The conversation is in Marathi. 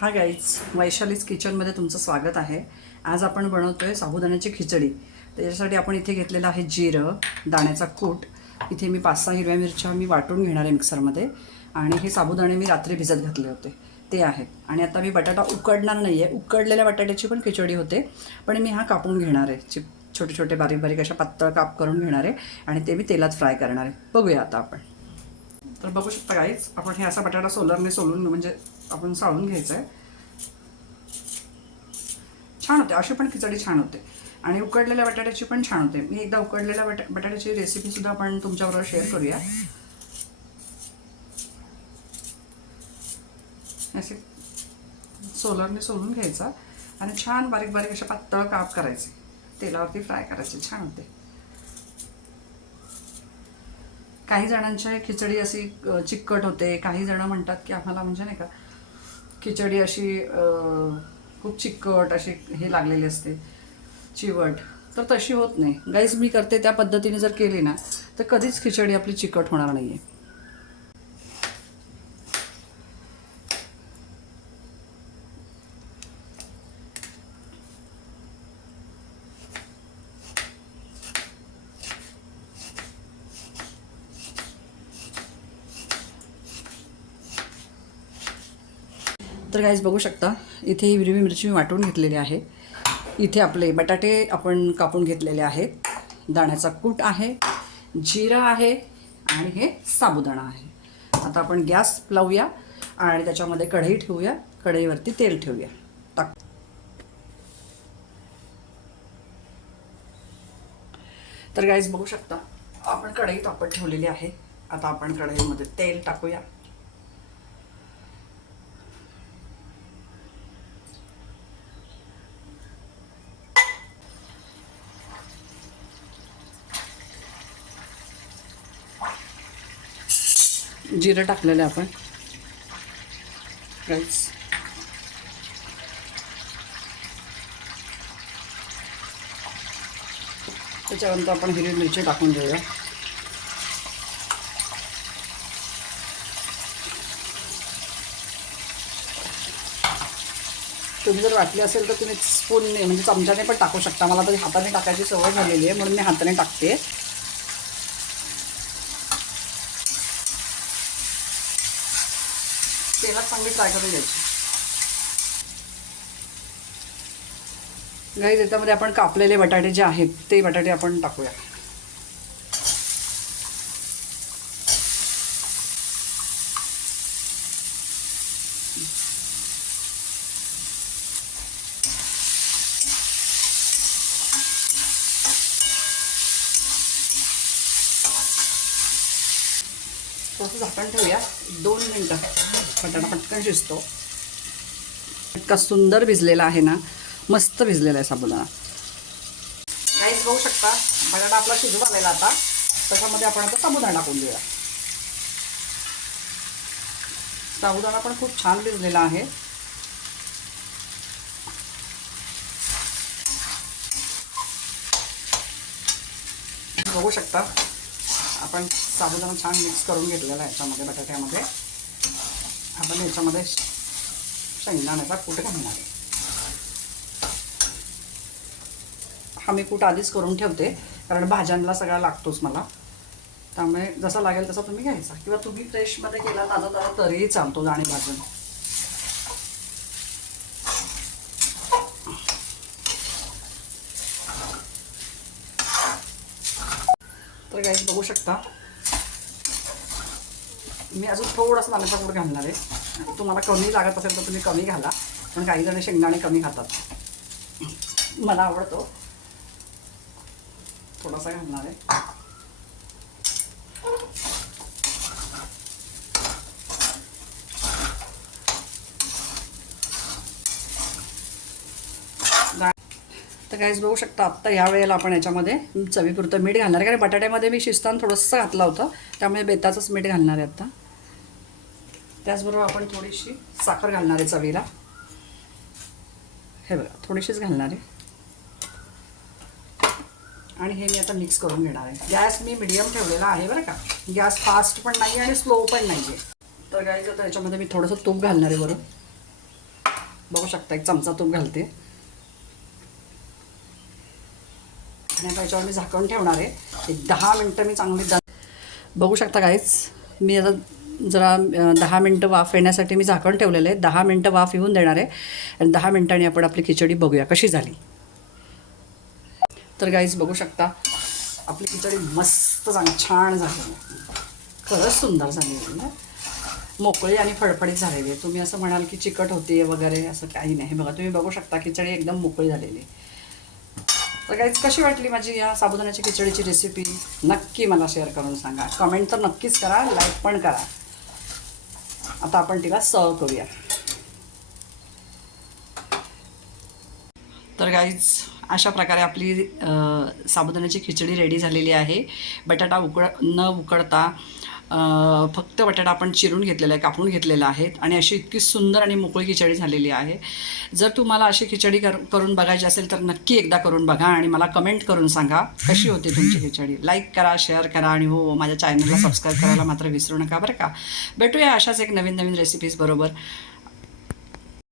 हाय गाईज, वैशालीज किचनमध्ये तुमचं स्वागत आहे. आज आपण बनवतोय साबुदाण्याची खिचडी. त्याच्यासाठी आपण इथे घेतलेलं आहे जिरं, दाण्याचा कूट. इथे मी 5-6 हिरव्या मिरच्या वाटून घेणार आहे मिक्सरमध्ये. आणि हे साबुदाणे मी रात्री भिजत घातले होते ते आहेत. आणि आता मी बटाटा उकडणार नाही आहे. उकडलेल्या बटाट्याची पण खिचडी होते, पण मी हा कापून घेणार आहे. छोटे छोटे बारीक बारीक अशा पातळ काप करून घेणार आहे आणि ते मी तेलात फ्राय करणार आहे. बघूया आता आपण. तर बघू शकता गाईज, आपण हे असा बटाटा सोलरने सोलून म्हणजे आपण साळून घ्यायचं आहे. छान होते, अशी पण खिचडी छान होते आणि उकडलेल्या बटाट्याची पण छान होते. मी एकदा उकडलेल्या बटाट्याची रेसिपीसुद्धा आपण तुमच्याबरोबर शेअर करूया. असे सोलरने सोलून घ्यायचा आणि छान बारीक बारीक अशा पातळ काप करायचे, तेलावरती फ्राय करायचे. छान होते. काही जणांच्या खिचडी अशी चिकट होते. काही जण म्हणतात की आम्हाला म्हणजे नाही का खिचडी अशी खूप चिकट अशी हे लागलेली असते, चिवट. तर तशी होत नाही गाईज. मी करते त्या पद्धतीने जर केली ना तर कधीच खिचडी आपली चिकट होणार नाही आहे. तर गाईज बघू शकता, इथे ही हिरवी मिरची मी वाटून घेतलेली आहे. इथे आपले बटाटे आपण कापून घेतलेले आहेत. दाण्याचा कूट आहे, जिरा आहे आणि हे साबुदाणा आहे. आता आपण गॅस लावूया आणि त्याच्यामध्ये कढई ठेवूया. कढईवरती तेल ठेवूया. टाक. तर गाईज बघू शकता, आपण कढई तापत ठेवलेली आहे. आता आपण कढईमध्ये तेल टाकूया. जिरं टाकलेलं आपण गाईज. त्याच्यानंतर आपण हिरवी मिरची टाकून देऊया. तुम्ही जर वाटली असेल तर तुम्ही स्पूनने म्हणजे चमच्याने पण टाकू शकता. मला तरी हाताने टाकायची सवय झालेली आहे म्हणून मी हाताने टाकते. तेलात चांगली फ्राय करून घ्यायची. गाईज याच्यामध्ये आपण कापलेले बटाटे जे आहेत ते बटाटे आपण टाकूया. थोडंसं झाकण ठेवूया. 2 मिनटं बटाटा पटकन शिजतो. इतका सुंदर भिजलेला आहे ना, मस्त भिजलेला आहे साबुदाणा. गाईज बघू शकता, बटाटा आपला शिजून आलेला. आता त्याच्यामध्ये आपण आता साबुदाणा टाकून देऊया. साबुदाणा पण खूप छान भिजलेला आहे. बघू शकता, आपण साबुदाणा छान मिक्स करून घेतलेला आहे. याच्यामध्ये बटाट्यामध्ये आपण याच्यामध्ये शेंगदाण्याचा कूट घालणार आहे. हा मी कूट आधीच करून ठेवते कारण भाज्यांना सगळा लागतोच मला. त्यामुळे जसा लागेल तसा तुम्ही घ्यायचा, किंवा तुम्ही फ्रेशमध्ये केला ताजा ताजा तरीही चालतो दाणे भाजून. तर गाईज बघू शकता, मी अजून थोडासा दाण्याचा कूट घालणार आहे. तुम्हाला कमी लागत असेल तर तुम्ही कमी घाला, पण काही जण शेंगदाणे कमी खातात. मला आवडतो, थोडासा घालणार आहे. तर गाईज बघू शकता, आत्ता या वेळेला आपण याच्यामध्ये चवीपुरतं मीठ घालणार आहे. कारण बटाट्यामध्ये मी शिजताना थोडंसं घातलं होतं, त्यामुळे बेताचंच मीठ घालणार आहे आत्ता. त्याचबरोबर आपण थोडीशी साखर घालणार आहे चवीला. हे बघा, थोडीशीच घालणार आहे. आणि हे मी आता मिक्स करून घेणार आहे. गॅस मी मीडियम ठेवलेला आहे बरं का. गॅस फास्ट पण नाही आणि स्लो पण नाही आहे. तर गाईज आता याच्यामध्ये मी थोडंसं तूप घालणार आहे वरून. बघू शकता एक चमचा तूप घालते आणि आता याच्यावर मी झाकण ठेवणार आहे. एक 10 मिनटं मी चांगली बघू शकता गाईज, मी आता जरा 10 मिनटं वाफ येण्यासाठी मी झाकण ठेवलेलं आहे. 10 मिनटं वाफ येऊन देणार आहे आणि 10 मिनटांनी आपण आपली खिचडी बघूया कशी झाली. तर गाईज बघू शकता आपली खिचडी मस्त छान झाली, खरंच सुंदर झालेली आहे, मोकळी आणि फडफडीत झालेली आहे. तुम्ही असं म्हणाल की चिकट होते वगैरे, असं काही नाही. बघा तुम्ही बघू शकता खिचडी एकदम मोकळी झालेली आहे. तर गाईज कशी वाटली माझी या साबुदाण्याची खिचडीची रेसिपी नक्की मला शेअर करून सांगा. कमेंट तर नक्कीच करा, लाईक पण करा. आता आपण तिला सर्व करूया. तर गाईज अशा प्रकारे आपली साबुदाण्याची खिचडी रेडी झालेली आहे. बटाटा न उकडता फक्त बटाटा आपण चिरून घेतलेला आहे, कापून घेतलेला आहे आणि अशी इतकी सुंदर आणि मोकळी खिचडी झालेली आहे. जर तुम्हाला अशी खिचडी करून बघायची असेल तर नक्की एकदा करून बघा आणि मला कमेंट करून सांगा कशी होती तुमची खिचडी. लाईक करा, शेअर करा आणि हो माझ्या चॅनलला सबस्क्राईब करायला मात्र विसरू नका बरं का. भेटूया अशाच एक नवीन रेसिपीज बरोबर.